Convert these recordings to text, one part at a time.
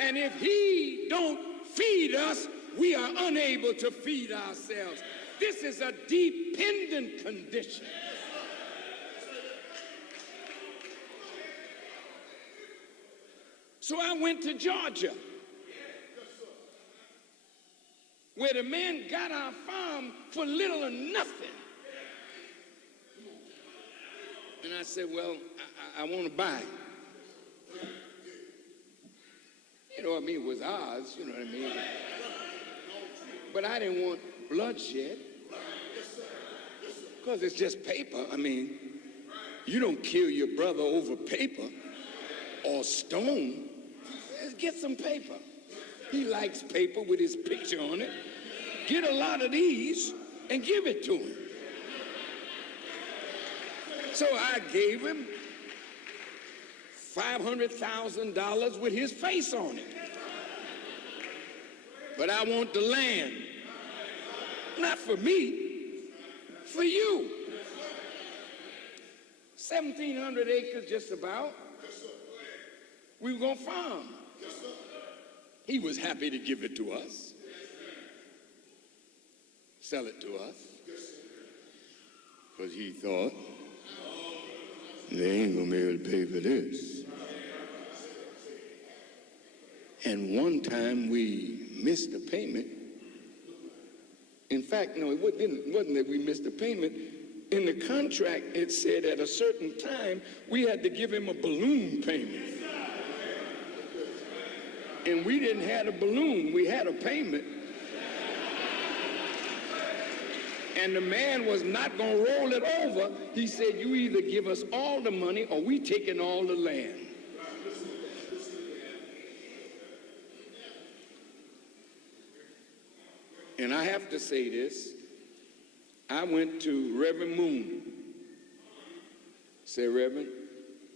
And if he don't feed us, we are unable to feed ourselves. This is a dependent condition. So I went to Georgia, where the man got our farm for little or nothing. And I said, well, I want to buy it. You know what I mean? It was ours, you know what I mean? But I didn't want bloodshed, because it's just paper. I mean, you don't kill your brother over paper or stone. Let's get some paper. He likes paper with his picture on it. Get a lot of these and give it to him. So I gave him $500,000 with his face on it. But I want the land. Not for me, for you. 1,700 acres just about. We were going to farm. He was happy to give it to us. Sell it to us. Because he thought, they ain't going to be able to pay for this. And one time we missed a payment. In fact, no, it wasn't that we missed a payment. In the contract, it said at a certain time, we had to give him a balloon payment. And we didn't have a balloon, we had a payment. And the man was not going to roll it over. He said, you either give us all the money or we taking all the land. And I have to say this. I went to Reverend Moon. Said, Reverend,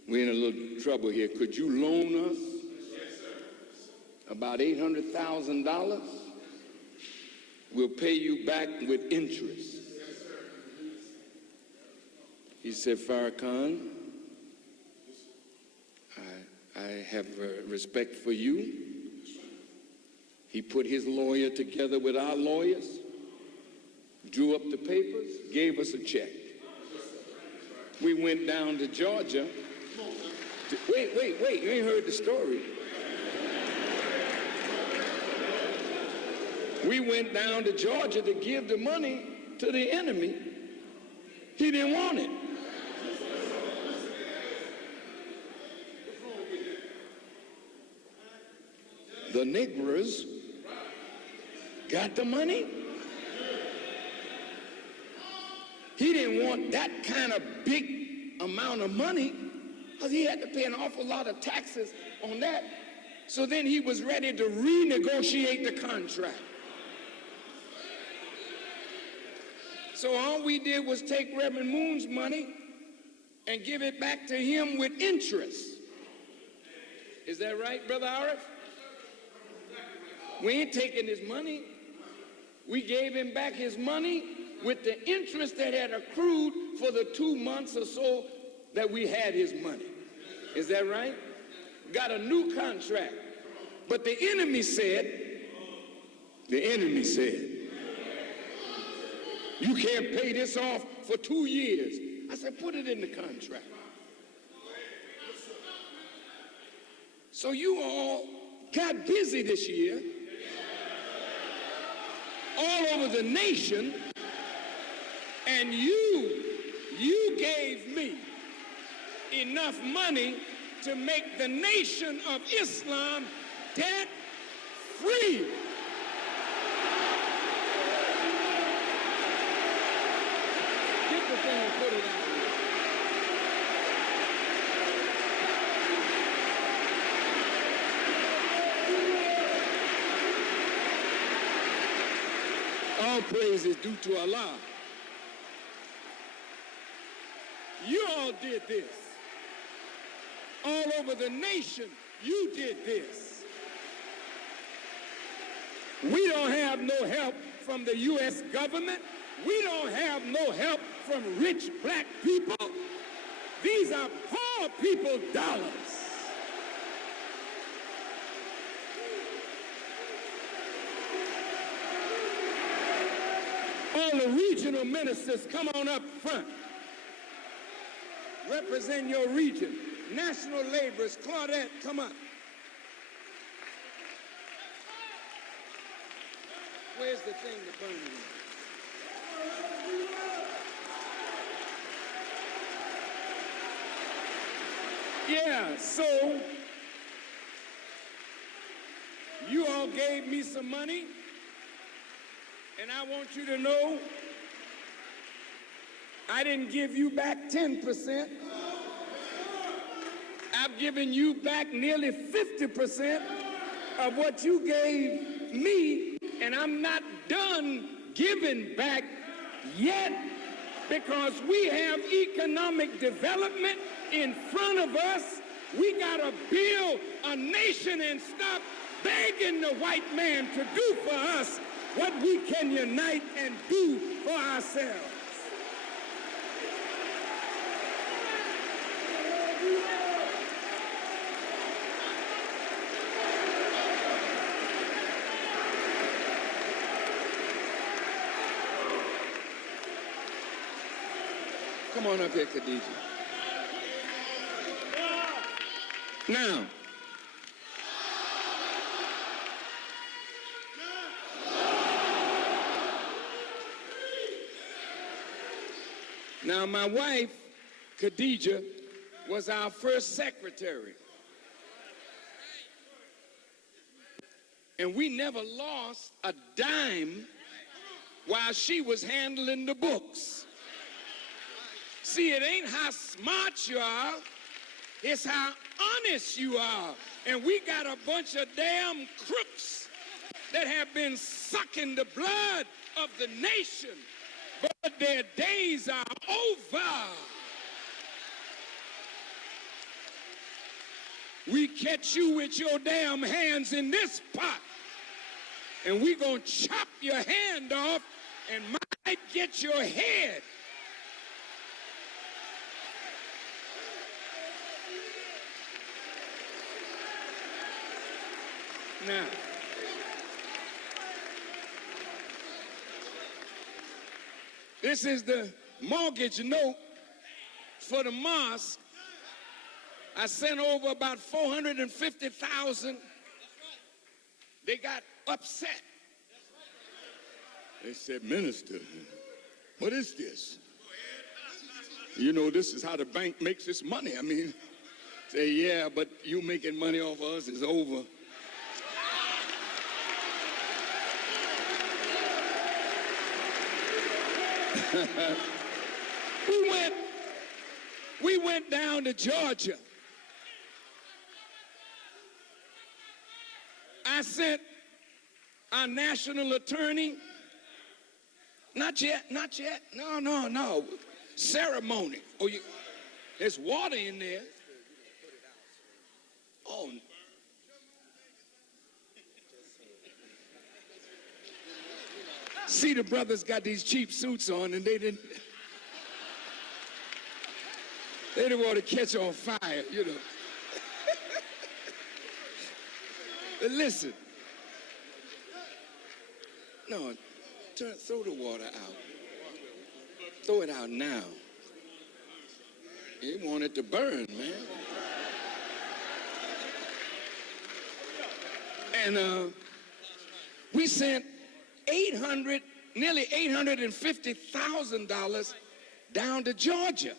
we're in a little trouble here. Could you loan us about $800,000? We'll pay you back with interest. He said, Farrakhan, I have respect for you. He put his lawyer together with our lawyers, drew up the papers, gave us a check. We went down to Georgia. Wait, you ain't heard the story. We went down to Georgia to give the money to the enemy. He didn't want it. The Negroes got the money. He didn't want that kind of big amount of money because he had to pay an awful lot of taxes on that. So then he was ready to renegotiate the contract. So all we did was take Reverend Moon's money and give it back to him with interest. Is that right, Brother Arif? We ain't taking his money. We gave him back his money with the interest that had accrued for the 2 months or so that we had his money. Is that right? Got a new contract. But the enemy said, you can't pay this off for 2 years. I said, put it in the contract. So you all got busy this year all over the nation, and you gave me enough money to make the nation of Islam debt free. Get the thing and put it out. All praise is due to Allah. You all did this. All over the nation, you did this. We don't have no help from the U.S. government. We don't have no help from rich black people. These are poor people dollars. All the regional ministers, come on up front. Represent your region. National laborers, Claudette, come up. Where's the thing to burn it in? Yeah, so you all gave me some money, and I want you to know I didn't give you back 10%. I've given you back nearly 50% of what you gave me, and I'm not done giving back yet, because we have economic development in front of us. We got to build a nation and stop begging the white man to do for us what we can unite and do for ourselves. Come on up here, Khadijah. Now, my wife, Khadijah, was our first secretary. And we never lost a dime while she was handling the books. See, it ain't how smart you are, it's how honest you are. And we got a bunch of damn crooks that have been sucking the blood of the nation, but their days are over. We catch you with your damn hands in this pot, and we gonna chop your hand off and might get your head. Now, this is the mortgage note for the mosque. I sent over about $450,000. They got upset. They said, "Minister, what is this? You know, this is how the bank makes its money." I mean, say, "Yeah, but you making money off of us is over." We went down to Georgia. I sent our national attorney. Not yet. No. Ceremony. Oh, there's water in there. Oh. See, the brothers got these cheap suits on, and they didn't want to catch on fire, you know. But listen. No, throw the water out. Throw it out now. You want it to burn, man. And we sent nearly $850,000 down to Georgia.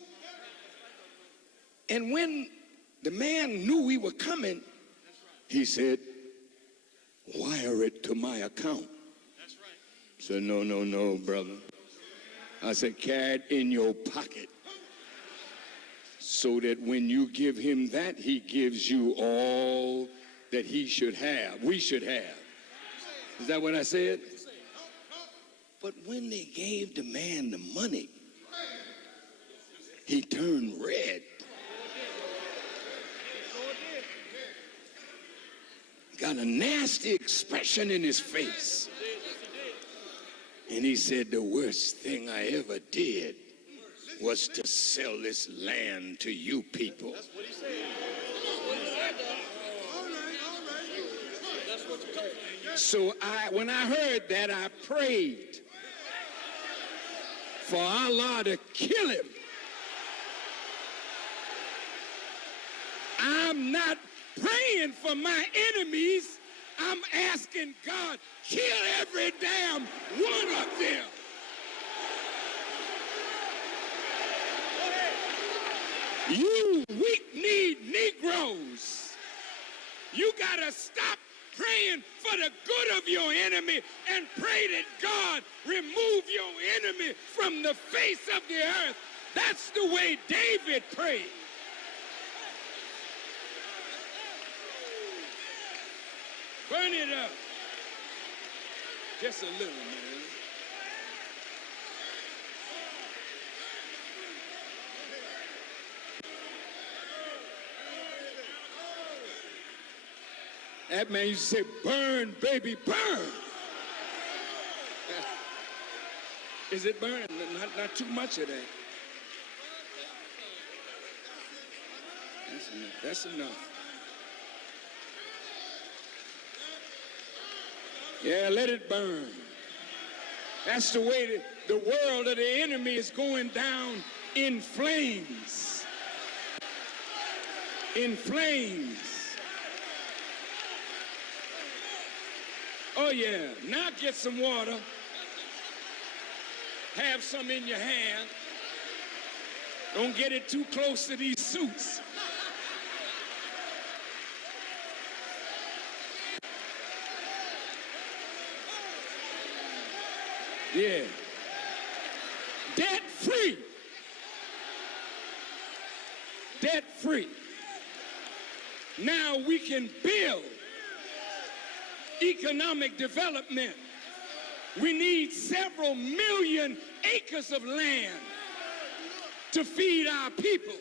And when the man knew we were coming, he said, "Wire it to my account." That's right. I said, no, brother. I said, "Carry it in your pocket, so that when you give him that, he gives you all that he should have, we should have." Is that what I said? But when they gave the man the money, he turned red. Got a nasty expression in his face. And he said, "The worst thing I ever did was to sell this land to you people." That's what he said. So when I heard that, I prayed. for Allah to kill him. I'm not praying for my enemies. I'm asking God, kill every damn one of them. You weak-kneed Negroes, you gotta stop praying for the good of your enemy and pray that God remove your enemy from the face of the earth. That's the way David prayed. Burn it up. Just a little, man. That man used to say, burn, baby, burn. Is it burning? Not too much of that. That's enough. That's enough. Yeah, let it burn. That's the way the world of the enemy is going down in flames. In flames. Oh yeah, now get some water. Have some in your hand. Don't get it too close to these suits. Yeah. Debt free. Debt free. Now we can build economic development. We need several million acres of land to feed our people.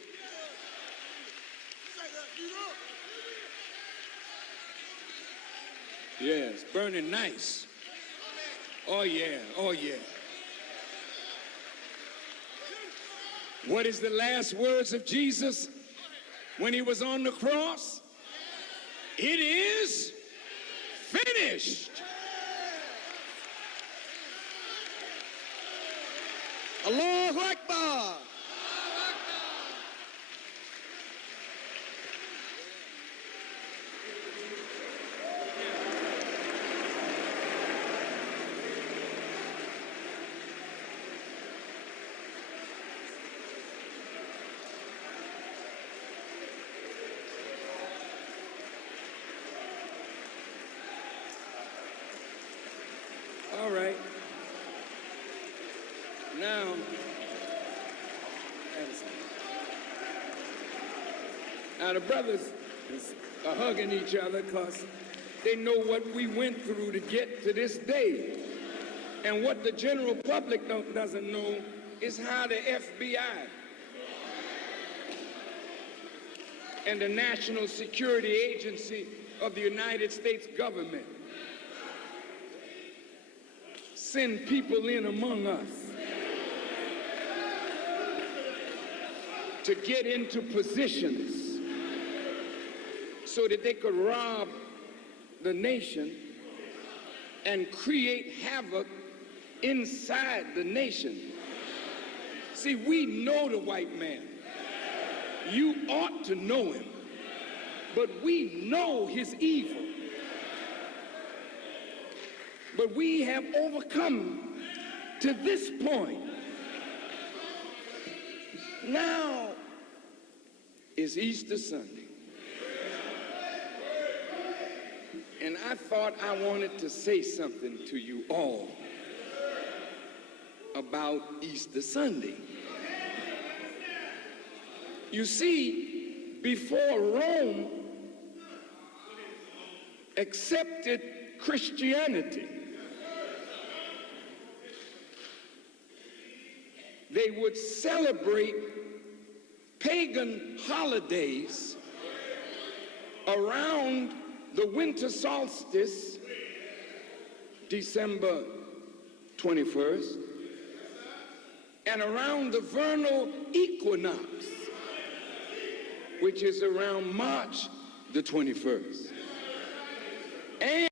Yeah, it's burning nice. Oh yeah, oh yeah. What is the last words of Jesus when he was on the cross? It is finished. Allahu Akbar. All right. Now the brothers are hugging each other because they know what we went through to get to this day. And what the general public doesn't know is how the FBI and the National Security Agency of the United States government send people in among us to get into positions so that they could rob the nation and create havoc inside the nation. See, we know the white man. You ought to know him, but we know his evil. But we have overcome to this point. Now is Easter Sunday. And I thought I wanted to say something to you all about Easter Sunday. You see, before Rome accepted Christianity, they would celebrate pagan holidays around the winter solstice, December 21st, and around the vernal equinox, which is around March the 21st. And